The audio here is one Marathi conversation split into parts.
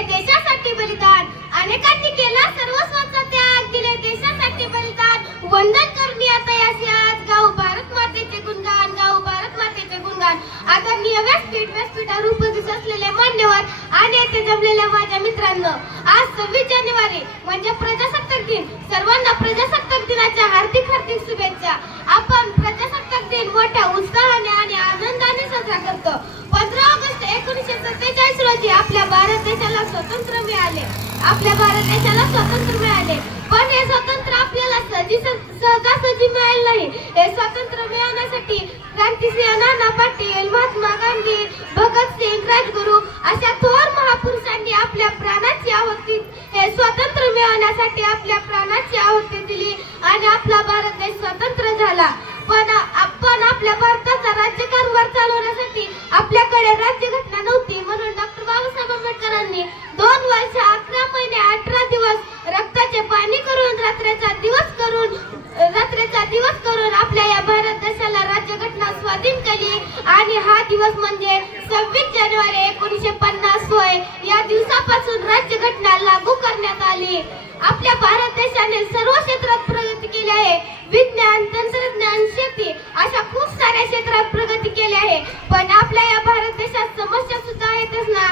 दिले देशासाठी बलिदान. अनेकांनी केला सर्वस्वाचा त्याग. दिले देशासाठी बलिदान. वंदन करणी आता यासी आज गाऊ भारत मातेचे गुणगान गाऊ भारत मातेचे गुणगान. आदरणीय व्यासपीठ व्यासपीठावर उपस्थित असलेले मान्यवर आणि येथे जमलेल्या माझ्या मित्रांनो आज सव्वीस जानेवारी म्हणजे प्रजासत्ताक दिन. सर्वांना प्रजासत्ताक दिनाच्या हार्दिक हार्दिक शुभेच्छा. आपण प्रजासत्ताक दिन मोठ्या उत्साहाने आणि आनंदाने साजरा करतो पंधरा ऑगस्ट एकोणीसशे सत्तेचाळीस रोजी आपल्या भारत देशाला स्वतंत्र मिळाले. आपल्या भारत देशाला स्वतंत्र मिळाले. पण हे स्वातंत्र्य आपल्याला सहजी सहजासहजी मिळाले नाही. हे स्वातंत्र्य मिळवण्यासाठी क्रांतिसिंह नाना पाटील महात्मा गांधी भगतसिंग राजगुरू अशा थोर महापुरुषांनी आपल्या प्राणाची आहुती हे स्वातंत्र्य मिळवण्यासाठी आपल्या प्राणाची आहुती दिली आणि आपला भारत देश स्वतंत्र झाला. पण आपण आपल्या भारताचा राज्यकारभार चालवण्यासाठी आपल्याकडे राज्यघटना नव्हती म्हणून डॉक्टर बाबासाहेब आंबेडकरांनी दोन वर्ष अकरा महिने अठरा दिवस रक्ताचे पाणी करून रात्रीचा दिवस करून रात्रीचा दिवस करून आपल्या या भारत देशाला राज्यघटना स्वाधीन केली. आणि हा दिवस म्हणजे सव्वीस जानेवारी एकोणीसशे पन्नास होय. या दिवसापासून राज्यघटना लागू करण्यात आली. आपल्या भारत देशाने सर्व क्षेत्रात प्रगती केली आहे. विज्ञान तंत्रज्ञान शेती अशा खूप साऱ्या क्षेत्रात प्रगती केली आहे. पण आपल्या या भारत देशात समस्या सुद्धा आहेतच ना.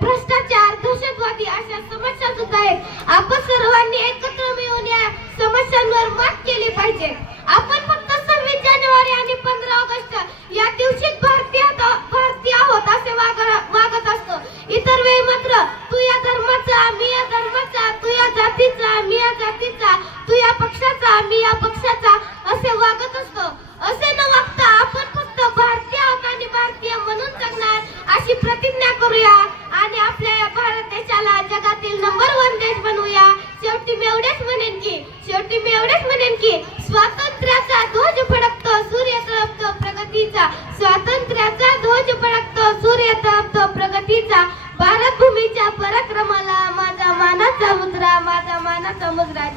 भ्रष्टाचार दहशतवादी अशा समस्या सुद्धा आहेत. आपण सर्वांनी एकत्र समस्यांवर मात केली पाहिजे. आपण फक्त सव्वीस जानेवारी आणि पंधरा ऑगस्ट या दिवशी भारतीय भारतीय आहोत असे वागत असतो. इतर वेळी मात्र तू या धर्माचा मी या धर्माचा तू या जातीचा मी या जातीचा तू या पक्षाचा मी या पक्षाचा असे वागत असतो. असे न वागता आपण फक्त भारतीय आहोत आणि भारतीय म्हणून जगणार अशी प्रतिज्ञा करूया. आणि आपल्या या भारत देशाला जगातील नंबर वन देश भारत भूमीच्या पराक्रमाला माझा मानाचा मुद्रा माझा मानाचा मुद्रा